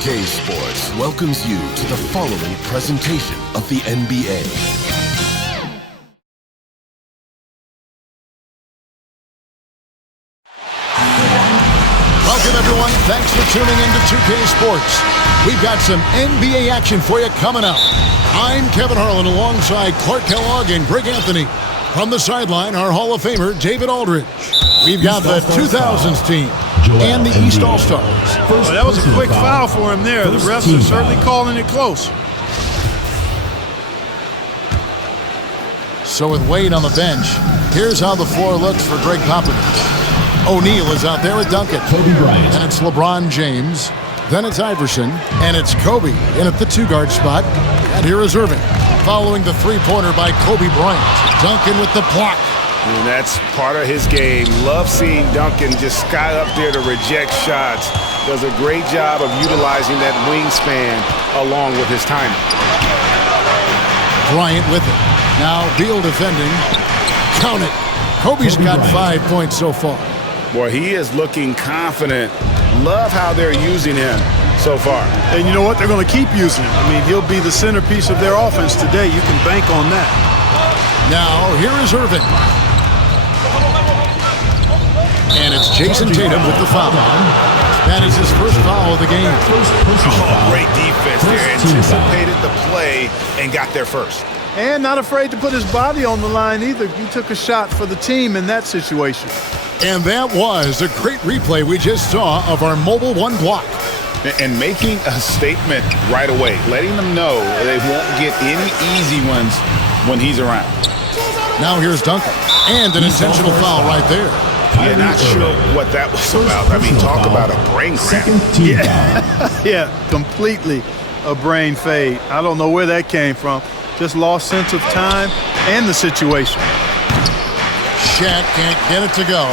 2K Sports welcomes you to the following presentation of the NBA. Welcome, everyone. Thanks for tuning in to 2K Sports. We've got some NBA action for you coming up. I'm Kevin Harlan alongside Clark Kellogg and Greg Anthony. From the sideline, our Hall of Famer, David Aldridge. We've got the 2000s team and the East All-Stars. Well, that was a quick foul for him there. The refs are certainly calling it close. So with Wade on the bench, here's how the floor looks for Greg Popovich. O'Neal is out there with Duncan. Kobe Bryant. And it's LeBron James. Then it's Iverson. And it's Kobe in at the two-guard spot. And here is Irving, following the three-pointer by Kobe Bryant. Duncan with the block. And that's part of his game. Love seeing Duncan just sky up there to reject shots. Does a great job of utilizing that wingspan along with his timing. Bryant with it. Now Beal defending. Count it. Kobe's got 5 points so far. Boy, he is looking confident. Love how they're using him so far. And you know what? They're going to keep using him. I mean, he'll be the centerpiece of their offense today. You can bank on that. Now, here is Irving. And it's Jason Tatum with the foul. That is his first foul of the game. Oh, great defense there. Anticipated the play and got there first. And not afraid to put his body on the line either. He took a shot for the team in that situation. And that was a great replay we just saw of our Mobile One block. And making a statement right away, letting them know they won't get any easy ones when he's around. Now here's Duncan. And an intentional foul right there. Yeah, not sure what that was about. I mean, talk about a brain cramp. Yeah, completely a brain fade. I don't know where that came from. Just lost sense of time and the situation. Shaq can't get it to go.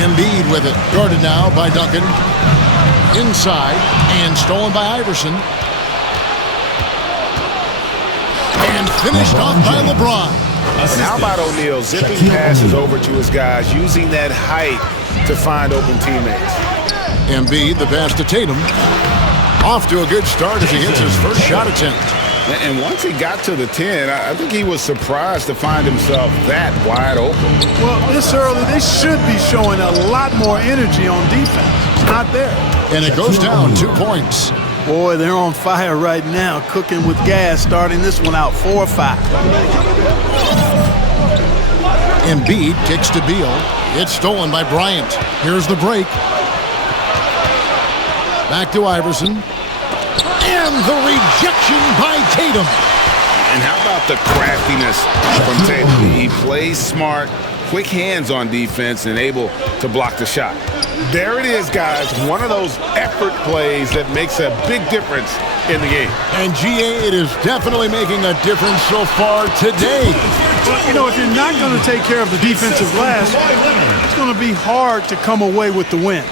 Embiid with it. Guarded now by Duncan. Inside and stolen by Iverson. And finished off by LeBron. And how about O'Neal zipping passes over to his guys, using that height to find open teammates. Embiid, the pass to Tatum. Off to a good start as he hits his first shot attempt. And once he got to the 10, I think he was surprised to find himself that wide open. Well, this early, they should be showing a lot more energy on defense. It's not there. And it goes down 2 points. Boy, they're on fire right now, cooking with gas, starting this one out 4 or 5. Embiid kicks to Beal. It's stolen by Bryant. Here's the break. Back to Iverson. And the rejection by Tatum. And how about the craftiness from Tatum? He plays smart, quick hands on defense, and able to block the shot. There it is, guys. One of those effort plays that makes a big difference in the game. And GA, it is definitely making a difference so far today. Well, you know, if you're not going to take care of the defensive glass, it's going to be hard to come away with the win.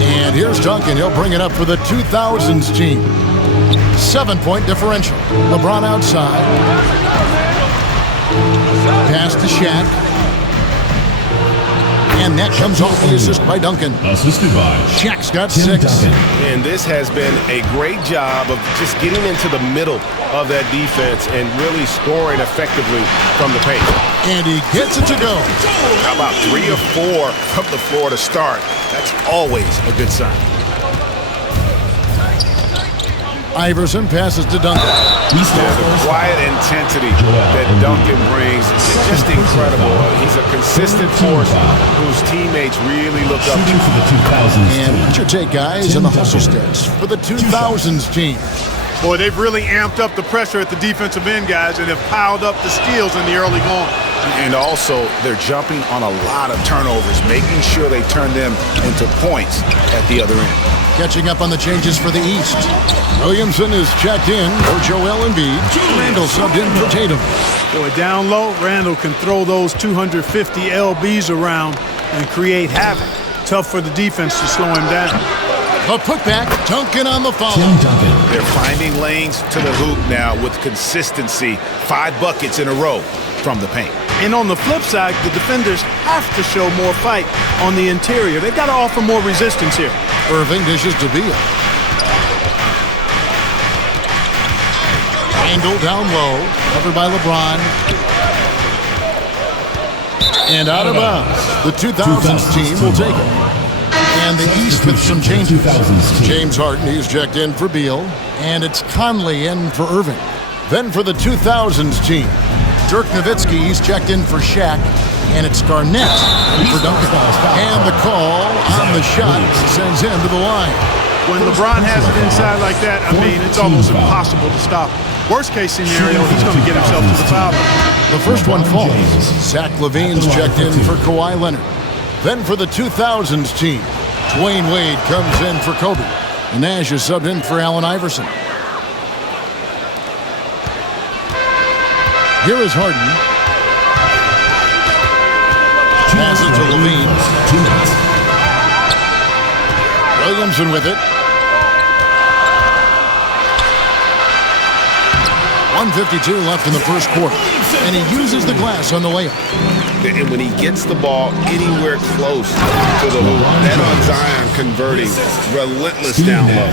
And here's Duncan. He'll bring it up for the 2000s team. 7-point differential. LeBron outside. Pass to Shaq. And that comes off the assist by Duncan. Assisted by Shaq's got 6. And this has been a great job of just getting into the middle of that defense and really scoring effectively from the paint. And he gets it to go. How about 3 or 4 from the floor to start? That's always a good sign. Iverson passes to Duncan. The quiet intensity that Duncan brings is just incredible. He's a consistent force whose teammates really look up to. And what's your take, guys, on the hustle stats for the 2000s team? Boy, they've really amped up the pressure at the defensive end, guys, and have piled up the steals in the early going. And also, they're jumping on a lot of turnovers, making sure they turn them into points at the other end. Catching up on the changes for the East. Williamson is checked in for Joel Embiid. Randall subbed in for Tatum. Boy, down low, Randall can throw those 250 LBs around and create havoc. Tough for the defense to slow him down. A putback, Duncan on the follow. They're finding lanes to the hoop now with consistency. 5 buckets in a row from the paint. And on the flip side, the defenders have to show more fight on the interior. They've got to offer more resistance here. Irving dishes to Beal. Randall down low, covered by LeBron. And out of bounds. The 2000s team will take it. And the East with some changes. James Harden, he's checked in for Beal. And it's Conley in for Irving. Then for the 2000s team, Dirk Nowitzki, he's checked in for Shaq. And it's Garnett in for Duncan. And the call on the shot sends him to the line. When LeBron has it inside like that, I mean, it's almost impossible to stop. Worst case scenario, he's going to get himself to the foul line. The first one falls. Zach LaVine's checked in for Kawhi Leonard. Then for the 2000s team, Dwayne Wade comes in for Kobe. Nash is subbed in for Allen Iverson. Here is Harden. Passes to LaVine. 2 minutes. Williamson with it. 1:52 left in the first quarter. And he uses the glass on the layup. And when he gets the ball anywhere close to the hoop, that on Zion converting, relentless down low.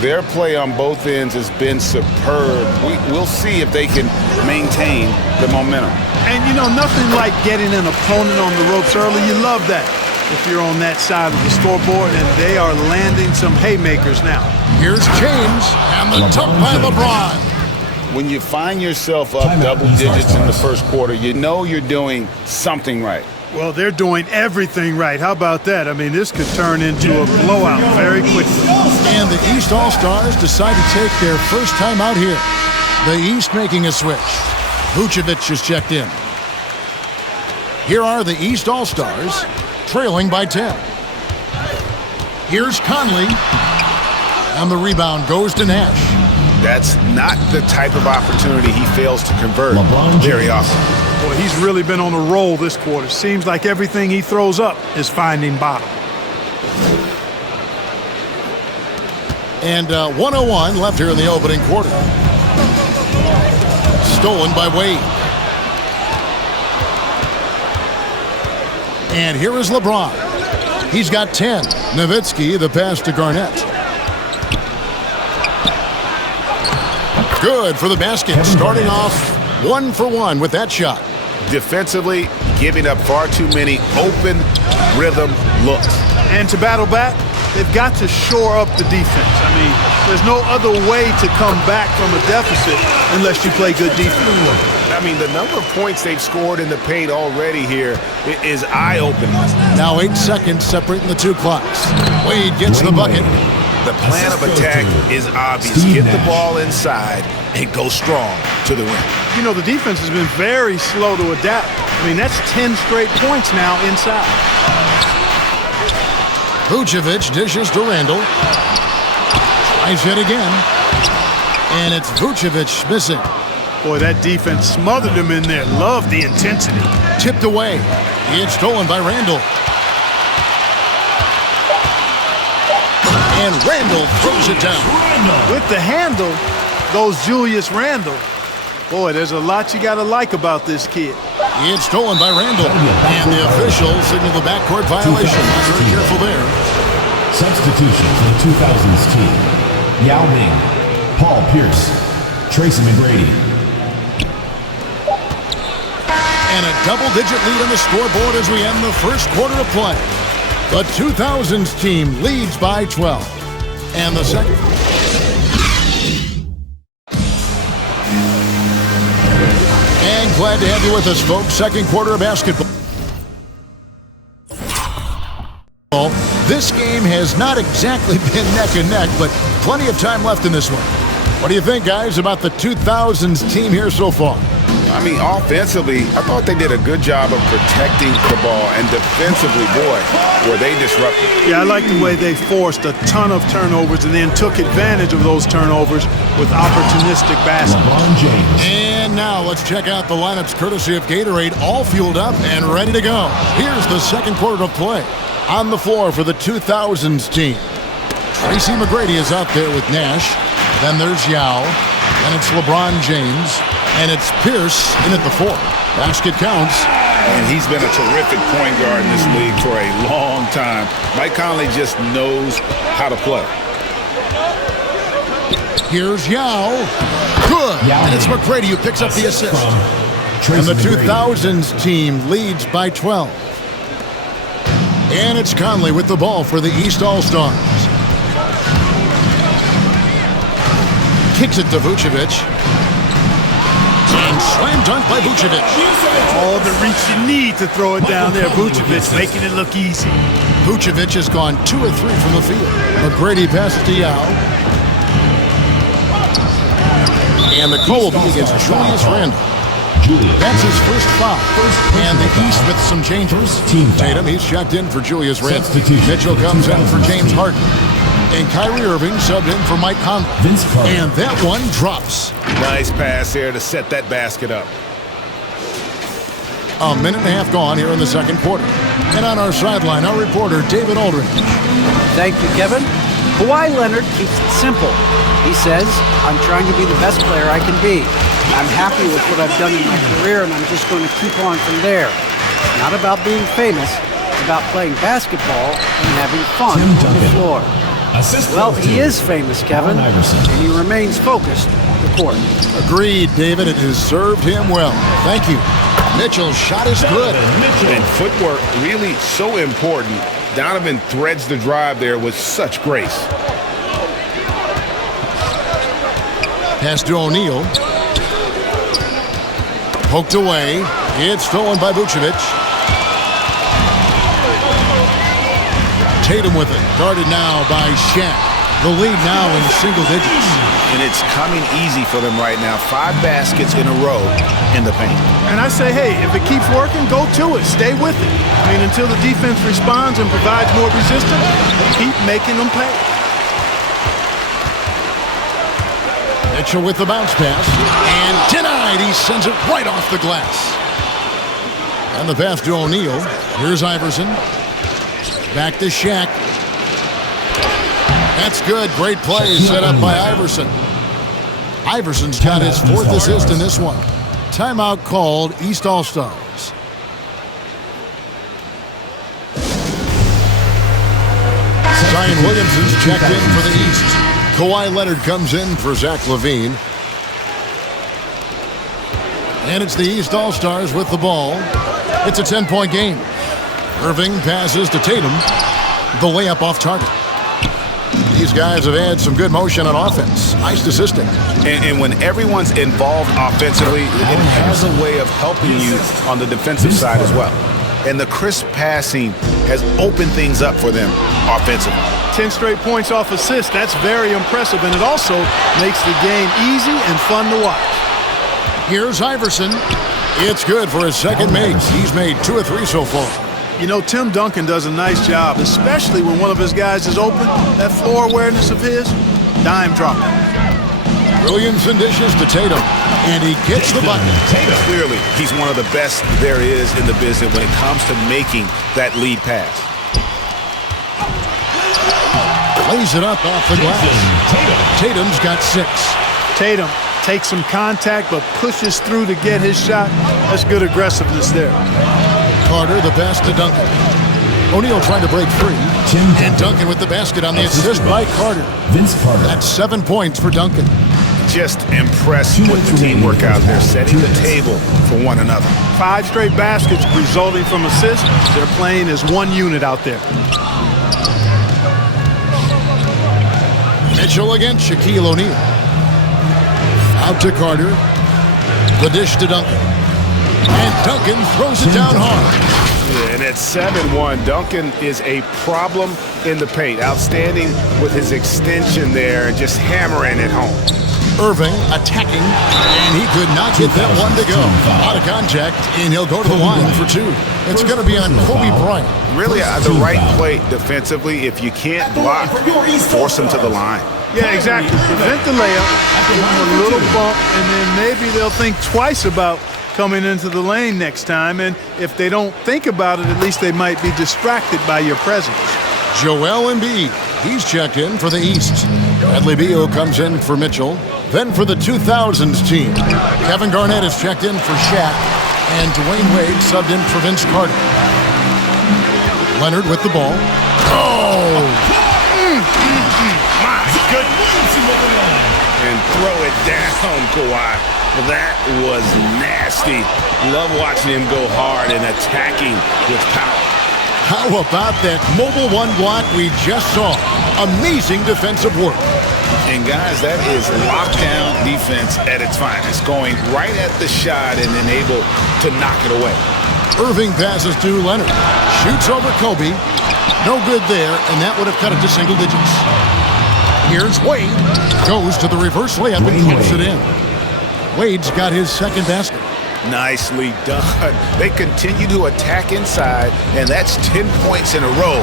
Their play on both ends has been superb. We'll see if they can maintain the momentum. And, you know, nothing like getting an opponent on the ropes early. You love that if you're on that side of the scoreboard, and they are landing some haymakers now. Here's James, and the dunk by LeBron. When you find yourself up double digits in the first quarter, you know you're doing something right. Well, they're doing everything right. How about that? I mean, this could turn into a blowout very quickly. And the East All-Stars decide to take their first time out here. The East making a switch. Vucevic is checked in. Here are the East All-Stars, trailing by 10. Here's Conley. And the rebound goes to Nash. That's not the type of opportunity he fails to convert very often. Boy, he's really been on a roll this quarter. Seems like everything he throws up is finding bottom. And 1:01 left here in the opening quarter. Stolen by Wade. And here is LeBron. He's got 10. Nowitzki, the pass to Garnett. Good for the basket, starting off 1 for 1 with that shot. Defensively, giving up far too many open rhythm looks. And to battle back, they've got to shore up the defense. I mean, there's no other way to come back from a deficit unless you play good defense. I mean, the number of points they've scored in the paint already here is eye-opening. Now 8 seconds separating the two clocks. Wade gets the bucket. The plan of attack is obvious. Get the ball inside and go strong to the rim. You know, the defense has been very slow to adapt. I mean, that's 10 straight points now inside. Vucevic dishes to Randall. Tries it again. And it's Vucevic missing. Boy, that defense smothered him in there. Love the intensity. Tipped away. It's stolen by Randall. And Randall throws it down. With the handle goes Julius Randle. Boy, there's a lot you got to like about this kid. It's stolen by Randall. And the officials signal the backcourt violation. Very careful there. Substitution for the 2000s team. Yao Ming, Paul Pierce, Tracy McGrady. And a double-digit lead on the scoreboard as we end the first quarter of play. The 2000s team leads by 12. And the second. And glad to have you with us, folks. Second quarter of basketball. This game has not exactly been neck and neck, but plenty of time left in this one. What do you think, guys, about the 2000s team here so far? I mean, offensively, I thought they did a good job of protecting the ball, and defensively, boy, were they disruptive. Yeah, I like the way they forced a ton of turnovers and then took advantage of those turnovers with opportunistic basketball. And now let's check out the lineups courtesy of Gatorade, all fueled up and ready to go. Here's the second quarter of play. On the floor for the 2000s team. Tracy McGrady is out there with Nash. Then there's Yao. Then it's LeBron James. And it's Pierce in at the 4. Basket counts. And he's been a terrific point guard in this league for a long time. Mike Conley just knows how to play. Here's Yao. Good. And it's McGrady who picks up the assist. And the 2000s team leads by 12. And it's Conley with the ball for the East All-Stars. Kicks it to Vucevic. And slam dunk by Vucevic. All the reach you need to throw it down there. Vucevic making it look easy. Vucevic has gone 2 of 3 from the field. McGrady passes to Yao. And the call will be against Julius Randle. That's his first foul. And the East with some changes. Tatum, he's checked in for Julius Randle. Mitchell comes in for James Harden. And Kyrie Irving subbed in for Mike Conley. And that one drops. Nice pass here to set that basket up. A minute and a half gone here in the second quarter. And on our sideline, our reporter, David Aldridge. Thank you, Kevin. Kawhi Leonard keeps it simple. He says, I'm trying to be the best player I can be. I'm happy with what I've done in my career, and I'm just going to keep on from there. It's not about being famous. It's about playing basketball and having fun on the floor. Well, he is famous, Kevin, and he remains focused on the court. Agreed, David. It has served him well. Thank you. Mitchell's shot is good. And footwork really so important. Donovan threads the drive there with such grace. Pass to O'Neal. Poked away. It's stolen by Vucevic. Tatum with it. Guarded now by Shaq. The lead now in single digits. And it's coming easy for them right now. 5 baskets in a row in the paint. And I say, hey, if it keeps working, go to it. Stay with it. I mean, until the defense responds and provides more resistance, keep making them pay. Mitchell with the bounce pass. And denied. He sends it right off the glass. And the pass to O'Neal. Here's Iverson. Back to Shaq. That's good. Great play set up by Iverson. Iverson's got his 4th assist in this one. Timeout called, East All-Stars. Zion Williamson's checked in for the East. Kawhi Leonard comes in for Zach LaVine. And it's the East All-Stars with the ball. It's a 10-point game. Irving passes to Tatum. The layup off target. These guys have had some good motion on offense. Nice assisting. And when everyone's involved offensively, it has a way of helping you on the defensive side as well. And the crisp passing has opened things up for them offensively. 10 straight points off assists. That's very impressive, and it also makes the game easy and fun to watch. Here's Iverson. It's good for his second make. He's made 2 of 3 so far. You know, Tim Duncan does a nice job, especially when one of his guys is open. That floor awareness of his, dime dropping. Williamson dishes to Tatum, and he gets the button. Clearly, he's one of the best there is in the business when it comes to making that lead pass. Lays it up off the glass. Tatum's got 6. Tatum takes some contact, but pushes through to get his shot. That's good aggressiveness there. Carter, the pass to Duncan. O'Neal trying to break free. And Duncan with the basket on the assist by Carter. That's 7 points for Duncan. Just impressed with the teamwork out there, setting the table for one another. 5 straight baskets resulting from assists. They're playing as one unit out there. Mitchell against Shaquille O'Neal. Out to Carter. The dish to Duncan. And Duncan throws it down hard. Yeah, and at 7-1, Duncan is a problem in the paint. Outstanding with his extension there and just hammering it home. Irving attacking, and he could not get that one to go. Out of contact, and he'll go to the line for 2. It's going to be on Kobe Bryant. Really the right play defensively. If you can't block, force him to the line. Yeah, exactly. Prevent the layup, give him a little bump, and then maybe they'll think twice about coming into the lane next time. And if they don't think about it, at least they might be distracted by your presence. Joel Embiid, he's checked in for the East. Bradley Beal comes in for Mitchell. Then for the 2000s team, Kevin Garnett is checked in for Shaq, and Dwayne Wade subbed in for Vince Carter. Leonard with the ball. Oh! My goodness. and throw it down, Kawhi. That was nasty. Love watching him go hard and attacking with power. How about that mobile one block we just saw? Amazing defensive work. And guys, that is lockdown defense at its finest, going right at the shot and then able to knock it away. Irving passes to Leonard. Shoots over Kobe. No good there, and that would have cut it to single digits. Here's Wade. Goes to the reverse layup and puts it in. Wade's got his second basket. Nicely done. They continue to attack inside, and that's 10 points in a row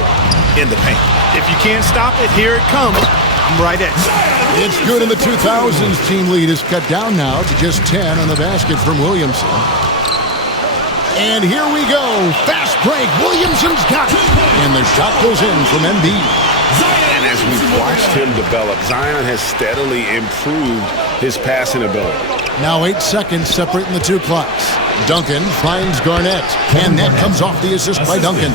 in the paint. If you can't stop it, here it comes. I'm right at it. It's good, and the 2000s team lead is cut down now to just 10 on the basket from Williamson. And here we go. Fast break. Williamson's got it. And the shot goes in from Embiid. And as we've watched him develop, Zion has steadily improved his passing ability. Now 8 seconds separating the two clocks. Duncan finds Garnett. And that comes off the assist by Duncan.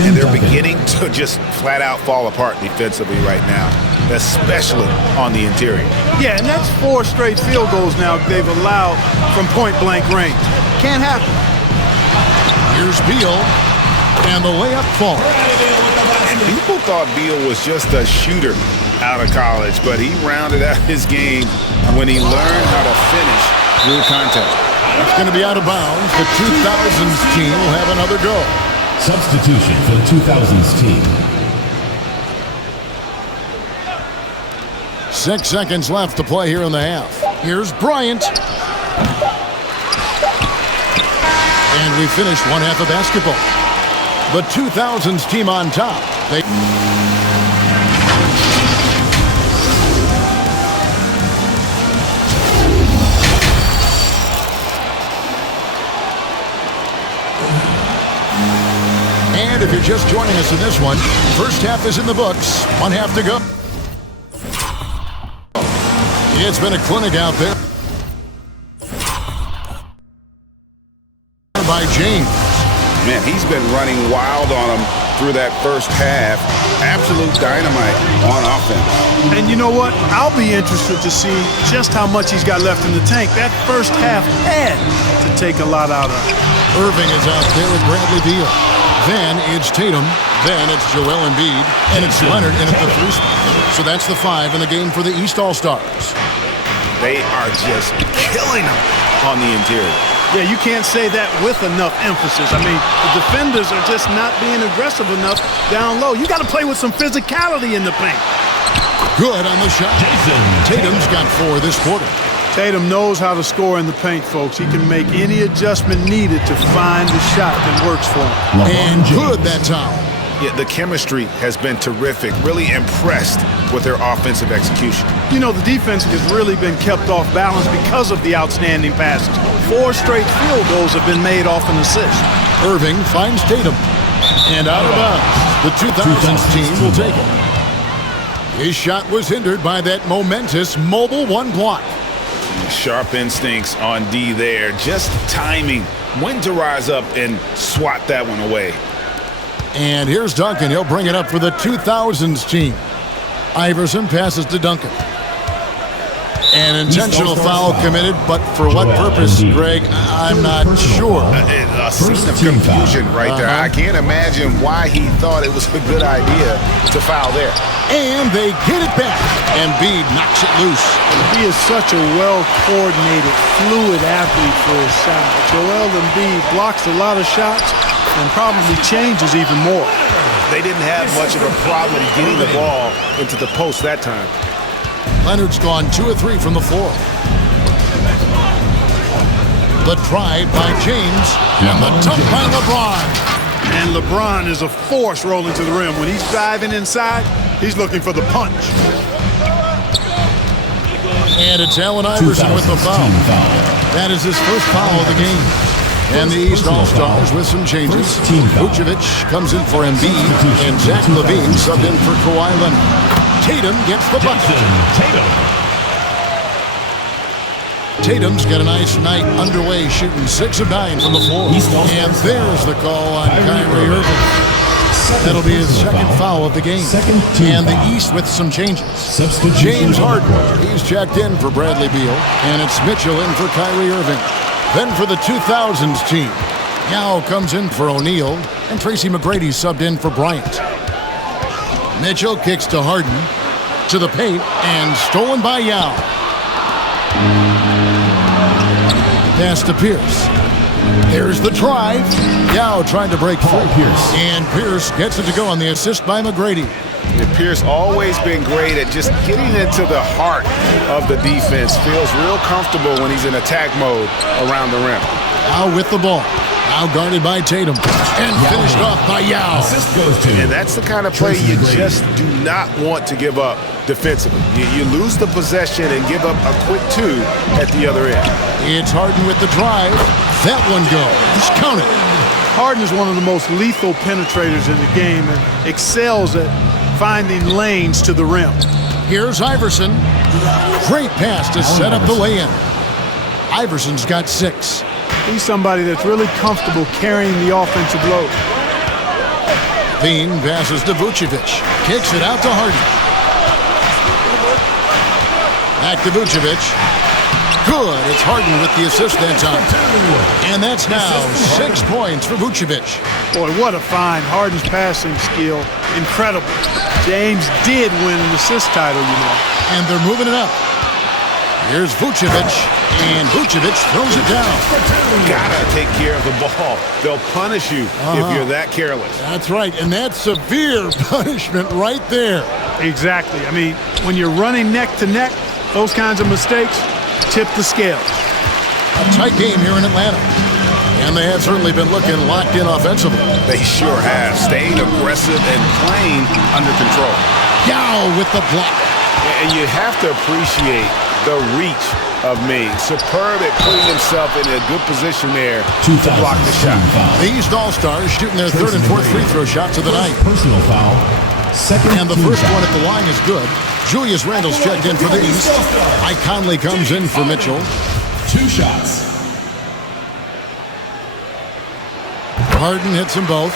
And they're beginning to just flat out fall apart defensively right now, especially on the interior. Yeah, and that's 4 straight field goals now they've allowed from point-blank range. Can't happen. Here's Beal, and the layup falls. And people thought Beal was just a shooter out of college, but he rounded out his game when he learned how to finish through contact. It's going to be out of bounds. The 2000s team will have another go. Substitution for the 2000s team. 6 seconds left to play here in the half. Here's Bryant. And we finish one half of basketball. The 2000s team on top. And if you're just joining us in this one, first half is in the books. One half to go. It's been a clinic out there by James. Man, he's been running wild on him through that first half. Absolute dynamite on offense. And you know what? I'll be interested to see just how much he's got left in the tank. That first half had to take a lot out of it. Irving is out there with Bradley Beal. Then it's Tatum. Then it's Joel Embiid. And it's Leonard in at the 3 spot. So that's the 5 in the game for the East All-Stars. They are just killing them on the interior. Yeah, you can't say that with enough emphasis. I mean, the defenders are just not being aggressive enough down low. You got to play with some physicality in the paint. Good on the shot. Tatum's got 4 this quarter. Tatum knows how to score in the paint, folks. He can make any adjustment needed to find the shot that works for him. And good that time. Yeah, the chemistry has been terrific. Really impressed with their offensive execution. You know, the defense has really been kept off balance because of the outstanding passes. 4 straight field goals have been made off an assist. Irving finds Tatum. And out of bounds. The 2000s team will take it. His shot was hindered by that momentous mobile 1 block. Sharp instincts on D there. Just timing when to rise up and swat that one away. And here's Duncan. He'll bring it up for the 2000s team. Iverson passes to Duncan. An intentional foul committed, but for what purpose, Greg? I'm not sure. A scene of confusion right there. I can't imagine why he thought it was a good idea to foul there. And they get it back. Embiid knocks it loose. He is such a well-coordinated, fluid athlete for his size. Joel Embiid blocks a lot of shots and probably changes even more. They didn't have much of a problem getting the ball into the post that time. Leonard's gone 2 of 3 from the floor. The drive by James and the dunk by LeBron. And LeBron is a force rolling to the rim. When he's driving inside, he's looking for the punch. And it's Allen Iverson with the foul. That is his first foul of the game. And the East All-Stars with some changes. Vucevic comes in for Embiid, and Zach LaVine subbed in for Kawhi Leonard. Tatum gets the bucket. Tatum's got a nice night underway, shooting 6 of 9 from the floor. And there's the call on Kyrie Irving. That'll be his second foul of the game. And the East with some changes. James Harden, he's checked in for Bradley Beal. And it's Mitchell in for Kyrie Irving. Then for the 2000s team, Yao comes in for O'Neal. And Tracy McGrady subbed in for Bryant. Mitchell kicks to Harden. To the paint. And stolen by Yao. Pass to Pierce. Here's the drive. Yao trying to break free. And Pierce gets it to go on the assist by McGrady. And Pierce always been great at just getting into the heart of the defense. Feels real comfortable when he's in attack mode around the rim. Now with the ball. Now guarded by Tatum. And finished off by Yao. And that's the kind of play you just do not want to give up defensively. You lose the possession and give up a quick two at the other end. It's Harden with the drive. That one goes. Count it. Harden is one of the most lethal penetrators in the game and excels at finding lanes to the rim. Here's Iverson. Great pass to set up the lay-in. Iverson's got 6. He's somebody that's really comfortable carrying the offensive load. Bean passes to Vucevic. Kicks it out to Harden. Back to Vucevic. Good. It's Harden with the assist that time. And that's now 6 points for Vucevic. Boy, what a find. Harden's passing skill. Incredible. James did win an assist title, you know. And they're moving it up. Here's Vucevic. And Vucevic throws it down. Gotta take care of the ball. They'll punish you if you're that careless. That's right. And that's severe punishment right there. Exactly. I mean, when you're running neck to neck, those kinds of mistakes tip the scale. A tight game here in Atlanta. And they have certainly been looking locked in offensively. They sure have. Staying aggressive and playing under control. Yao with the block. And you have to appreciate the reach of Maine. Superb at putting himself in a good position there to block the shot. The East All-Stars shooting their third and fourth free throw shots of the night. Personal foul. And the first one at the line is good. Julius Randle's checked in for the East. Mike Conley comes in for Mitchell. 2 shots. Harden hits them both.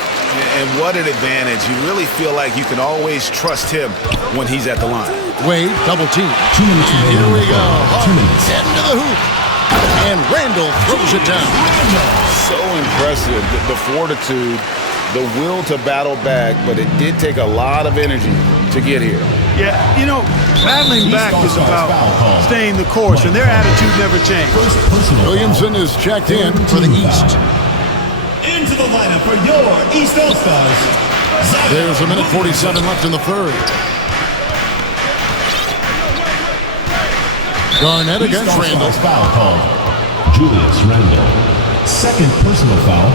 And what an advantage. You really feel like you can always trust him when he's at the line. Wade, double team. 2 minutes. Here we go. 2 minutes. Into the hoop. And Randle throws it down. So impressive. The fortitude, the will to battle back, but it did take a lot of energy to get here. Yeah, you know, battling back is about staying the course, and their attitude never changed. Williamson is checked in for the East. Into the lineup for your East All-Stars. There's 1:47 left in the third. Garnett against Randle. Foul called. Julius Randle. Second personal foul.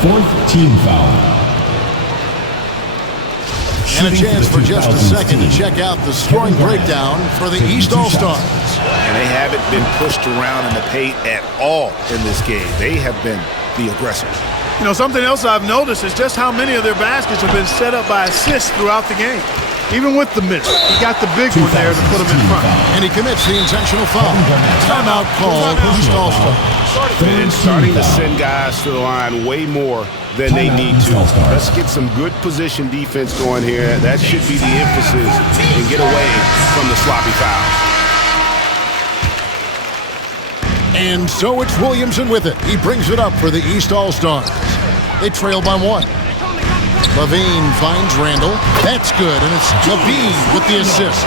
4th team foul. And a chance for just a second to check out the scoring breakdown for the East All-Stars. And they haven't been pushed around in the paint at all in this game. They have been the aggressors. You know, something else I've noticed is just how many of their baskets have been set up by assists throughout the game. Even with the miss, he got the big one there to put him in front. And he commits the intentional foul. Timeout called East All-Stars. And starting to send guys to the line way more than they need to. Let's get some good position defense going here. That should be the emphasis and get away from the sloppy fouls. And so it's Williamson with it. He brings it up for the East All-Stars. They trail by 1. Levine finds Randle. That's good, and it's Levine with the assist.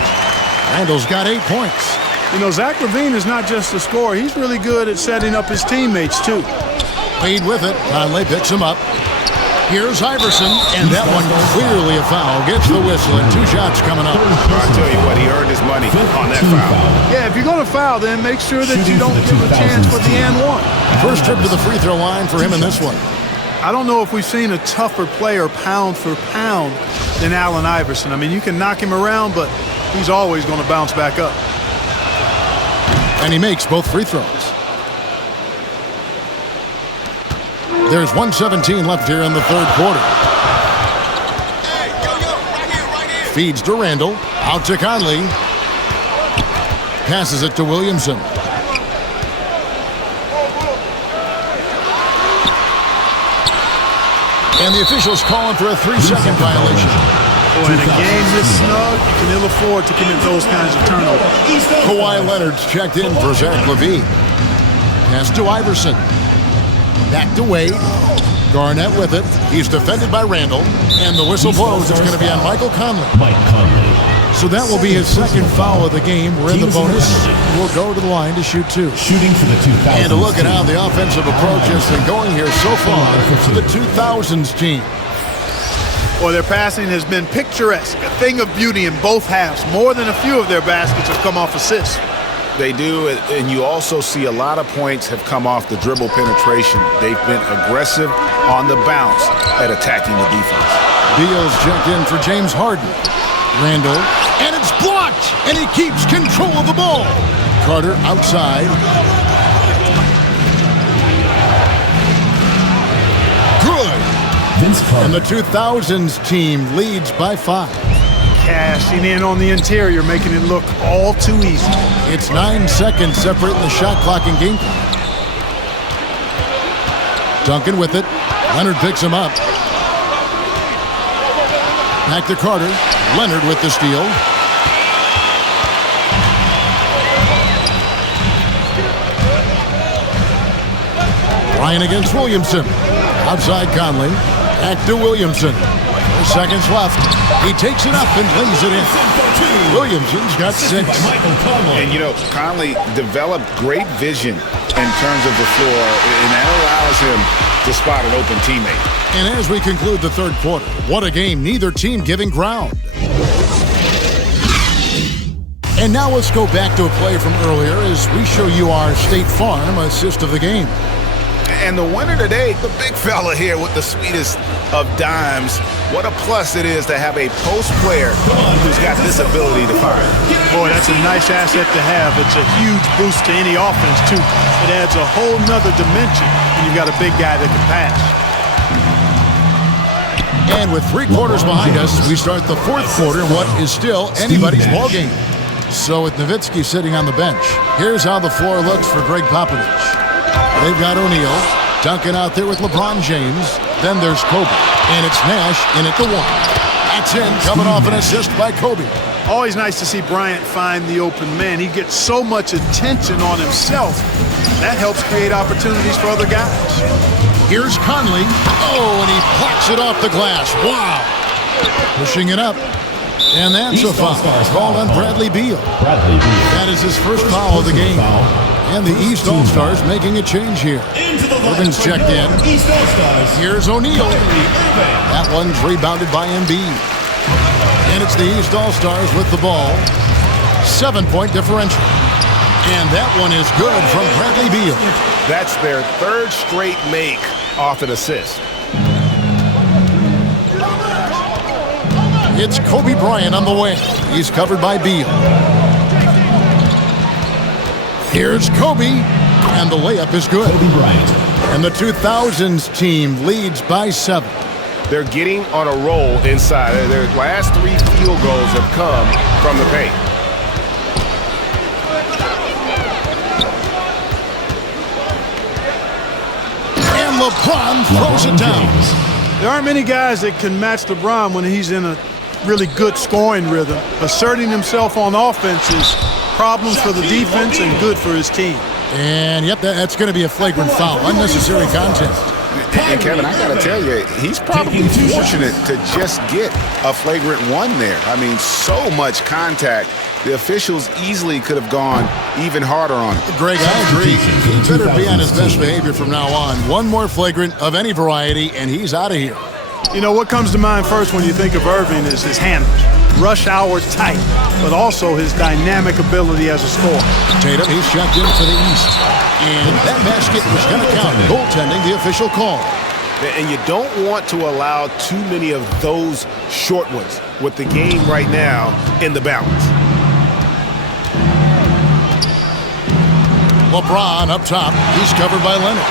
Randle's got 8 points. You know, Zach LaVine is not just a scorer. He's really good at setting up his teammates, too. Wade with it. Conley picks him up. Here's Iverson, and that one clearly a foul. Gets the whistle, and 2 shots coming up. I'll tell you what, he earned his money on that foul. Yeah, if you're going to foul, then make sure that you don't give a chance for the and one. First trip to the free throw line for him in this one. I don't know if we've seen a tougher player pound for pound than Allen Iverson. I mean, you can knock him around, but he's always going to bounce back up. And he makes both free throws. There's 1:17 left here in the third quarter. Feeds to Randle. Out to Conley. Passes it to Williamson. And the officials calling for a 3-second violation. Boy, in a game this snug, you can ill afford to commit those kinds of turnovers. Kawhi Leonard's checked in for Zach LaVine. Pass to Iverson. Back to Wade. Garnett with it. He's defended by Randall. And the whistle blows. It's going to be on Michael Conley. Mike Conley. So that will be his second foul of the game. We're in the bonus. We'll go to the line to shoot 2. Shooting for the 2000s. And to look at how the offensive approach has been going here so far for the 2000s team. Well, their passing has been picturesque, a thing of beauty in both halves. More than a few of their baskets have come off assists. They do, and you also see a lot of points have come off the dribble penetration. They've been aggressive on the bounce at attacking the defense. Beal's checked in for James Harden. Randall, and it's blocked, and he keeps control of the ball. Carter outside. Good. Vince Carter. And the 2000s team leads by 5. Cashing in on the interior, making it look all too easy. It's 9 seconds separating the shot clock and game clock. Duncan with it. Leonard picks him up. Back to Carter. Leonard with the steal. Ryan against Williamson. Outside Conley. Back to Williamson. 4 seconds left. He takes it up and lays it in. Williamson's got 6. And, you know, Conley developed great vision in terms of the floor, and that allows him to spot an open teammate. And as we conclude the third quarter, what a game, neither team giving ground. And now let's go back to a play from earlier as we show you our State Farm assist of the game. And the winner today, the big fella here with the sweetest of dimes. What a plus it is to have a post player who's got this ability to fire. Boy, that's a nice asset to have. It's a huge boost to any offense, too. It adds a whole nother dimension when you've got a big guy that can pass. And with 3 quarters behind us, we start the fourth quarter in what is still anybody's ball game. So with Nowitzki sitting on the bench, here's how the floor looks for Greg Popovich. They've got O'Neal, Duncan out there with LeBron James. Then there's Kobe, and it's Nash in at the 1. That's in, coming off an assist by Kobe. Always nice to see Bryant find the open man. He gets so much attention on himself. That helps create opportunities for other guys. Here's Conley. Oh, and he plucks it off the glass. Wow. Pushing it up. And that's a foul called on Bradley Beal. That is his first foul of the game. And the East All-Stars making a change here. Irving's checked in. Here's O'Neal. That one's rebounded by Embiid. And it's the East All-Stars with the ball. 7-point differential. And that one is good from Bradley Beal. That's their 3rd straight make off an assist. It's Kobe Bryant on the wing. He's covered by Beal. Here's Kobe, and the layup is good. Kobe Bryant. And the 2000s team leads by 7. They're getting on a roll inside. Their last 3 field goals have come from the paint. And LeBron throws it down. There aren't many guys that can match LeBron when he's in a really good scoring rhythm. Asserting himself on offense is problems for the defense and good for his team. And, yep, that's going to be a flagrant foul. Unnecessary contact. And, Kevin, I got to tell you, he's probably fortunate to just get a flagrant 1 there. I mean, so much contact. The officials easily could have gone even harder on it. Greg, I agree. He better be on his best behavior from now on. One more flagrant of any variety, and he's out of here. You know, what comes to mind first when you think of Irving is his handles. Rush hour tight, but also his dynamic ability as a scorer. Tatum, he's checked in for the East. And that basket was going to count. Goaltending, the official call. And you don't want to allow too many of those short ones with the game right now in the balance. LeBron up top. He's covered by Leonard.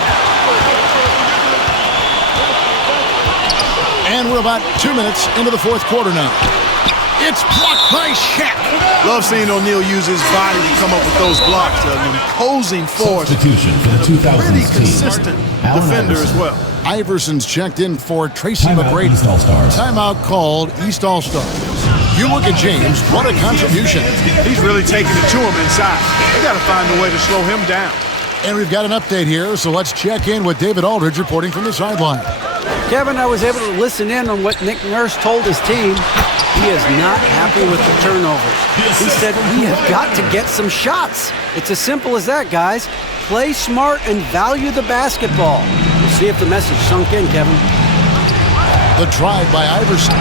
And we're about 2 minutes into the fourth quarter now. It's blocked by Shaq. Love seeing O'Neal use his body to come up with those blocks. An imposing force. Substitution for the 2000s Pretty team. consistent Allen defender Iverson. as well. Iverson's checked in for Tracy Timeout, McGrady. East All-Stars. Timeout called East All-Stars. You look at James, what a contribution. He's really taking it to him inside. They got to find a way to slow him down. And we've got an update here, so let's check in with David Aldridge reporting from the sideline. Kevin, I was able to listen in on what Nick Nurse told his team. He is not happy with the turnovers. He said, we have got to get some shots. It's as simple as that, guys. Play smart and value the basketball. We'll see if the message sunk in, Kevin. The drive by Iverson.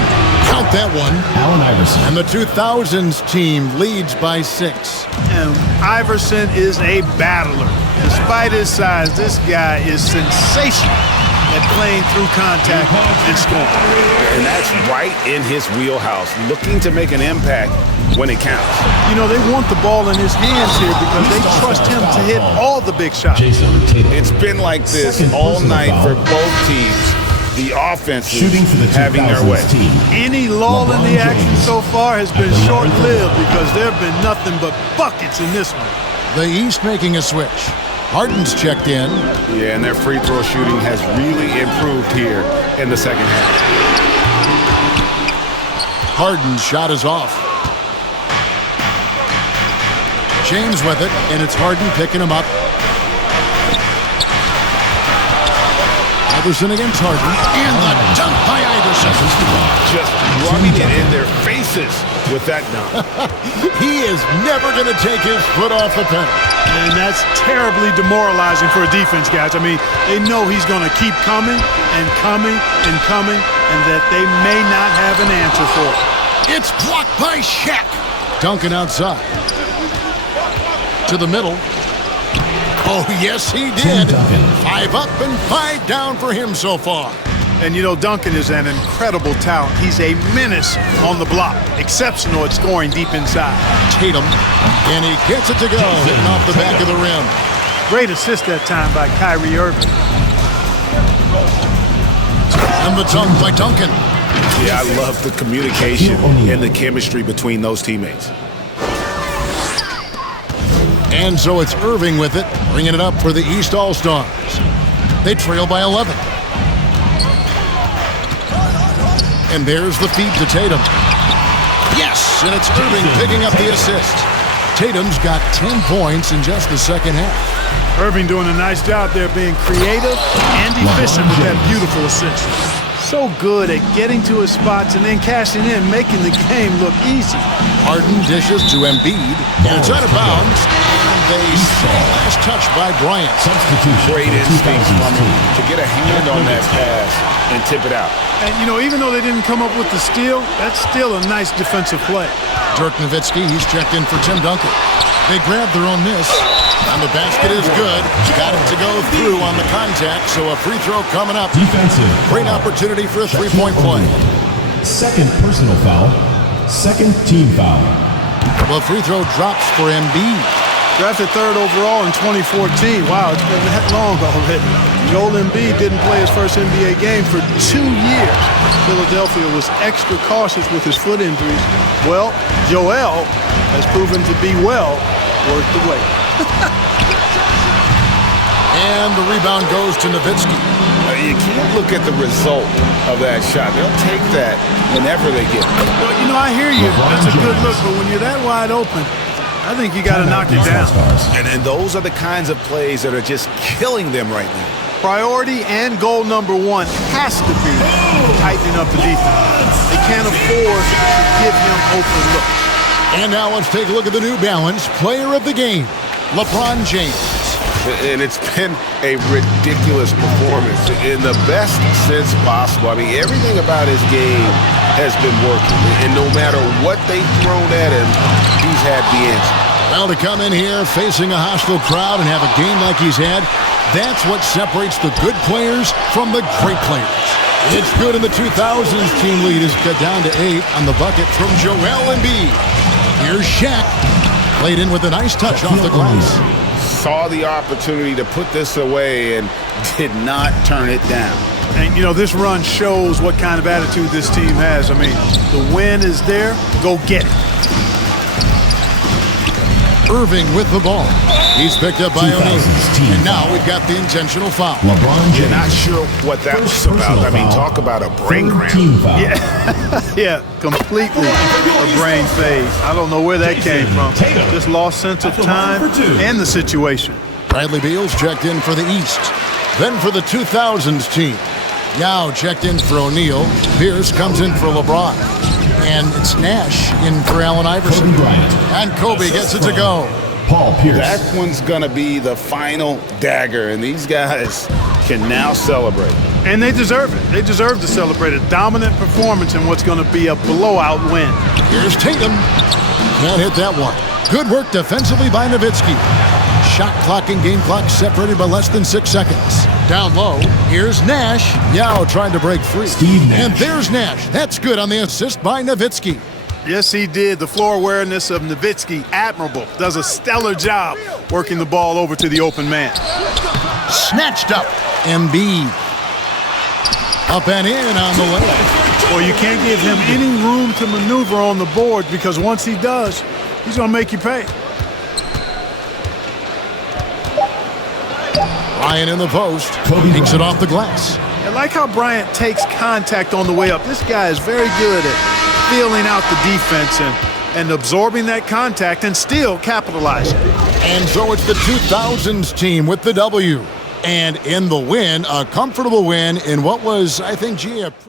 Count that one. Allen Iverson. And the 2000s team leads by 6. And Iverson is a battler. Despite his size, this guy is sensational at playing through contact and scoring. And that's right in his wheelhouse, looking to make an impact when it counts. You know, they want the ball in his hands here because they trust him to hit all the big shots. Jason Tatum. It's been like this Second all personal night foul. for both teams. The offense is Shooting for the having their 2000s way. team. Any lull in the LeBron action James. so far has been At the short-lived because there have been nothing but buckets in this one. The East making a switch. Harden's checked in. Yeah, and their free throw shooting has really improved here in the second half. Harden's shot is off. James with it, and it's Harden picking him up. Iverson against Harden. And the dunk by Iverson. Just rubbing it in their faces with that dunk. He is never going to take his foot off the pedal. And that's terribly demoralizing for a defense, guys. I mean, they know he's going to keep coming and coming and coming, and that they may not have an answer for it. It's blocked by Shaq. Duncan outside. To the middle. Oh, yes, he did. 5 up and 5 down for him so far. And, you know, Duncan is an incredible talent. He's a menace on the block. Exceptional at scoring deep inside. Tatum, and he gets it to go, hitting off the back of the rim. Great assist that time by Kyrie Irving. And the dunk by Duncan. Yeah, I love the communication and the chemistry between those teammates. And so it's Irving with it, bringing it up for the East All-Stars. They trail by 11. And there's the feed to Tatum. Yes, and it's Irving picking up the assist. Tatum's got 10 points in just the second half. Irving doing a nice job there being creative and efficient with that beautiful assist. So good at getting to his spots and then cashing in, making the game look easy. Harden dishes to Embiid, and it's out of bounds. And they last touch by Bryant. Substitution. Great for the instincts 2000s from him team. to get a hand on that pass and tip it out. And, you know, even though they didn't come up with the steal, that's still a nice defensive play. Dirk Nowitzki, he's checked in for Tim Duncan. They grab their own miss, and the basket is good. Got it to go through on the contact, so a free throw coming up. Defensive. Great foul. opportunity for a three-point play. Second personal foul. Second team foul. Well, free throw drops for Embiid. Drafted 3rd overall in 2014. Wow, it's been that long already. Joel Embiid didn't play his first NBA game for 2 years. Philadelphia was extra cautious with his foot injuries. Well, Joel has proven to be well worth the wait. And the rebound goes to Nowitzki. You can't look at the result of that shot. They'll take that whenever they get it. Well, you know, I hear you. That's a good look, but when you're that wide open, I think you got to knock it down. And those are the kinds of plays that are just killing them right now. Priority and goal number 1 has to be tightening up the defense. They can't afford to give him open looks. And now let's take a look at the New Balance player of the game, LeBron James. And it's been a ridiculous performance in the best sense possible. I mean, everything about his game has been working. And no matter what they've thrown at him, he's had the answer. Well, to come in here facing a hostile crowd and have a game like he's had, that's what separates the good players from the great players. It's good, and the 2000s team lead is cut down to 8 on the bucket from Joel Embiid. Here's Shaq. Played in with a nice touch off the glass. Saw the opportunity to put this away and did not turn it down. And, you know, this run shows what kind of attitude this team has. I mean, the win is there. Go get it. Irving with the ball. He's picked up by O'Neal. And now we've got the intentional foul. LeBron James. You're not sure what that was about. I mean, talk about a brain cramp. Team foul. Yeah, completely a brain phase. I don't know where that came from. Just lost sense of time and the situation. Bradley Beal's checked in for the East. Then for the 2000s team. Yao checked in for O'Neal. Pierce comes in for LeBron. And it's Nash in for Allen Iverson. Kobe Bryant. And Kobe gets it to go. Paul Pierce. That one's going to be the final dagger, and these guys can now celebrate. And they deserve it. They deserve to celebrate a dominant performance in what's going to be a blowout win. Here's Tatum. Can't hit that one. Good work defensively by Nowitzki. Shot clock and game clock separated by less than 6 seconds. Down low, here's Nash. Yao trying to break free. Steve Nash. And there's Nash. That's good on the assist by Nowitzki. Yes, he did. The floor awareness of Nowitzki, admirable. Does a stellar job working the ball over to the open man. Snatched up. Embiid. Up and in on the way. Well, you can't give him any room to maneuver on the board because once he does, he's going to make you pay. Ryan in the post. Kobe Takes it Bryant. off the glass. I like how Bryant takes contact on the way up. This guy is very good at feeling out the defense and absorbing that contact and still capitalizing. And so it's the 2000s team with the W. And in the win, a comfortable win in what was, I think,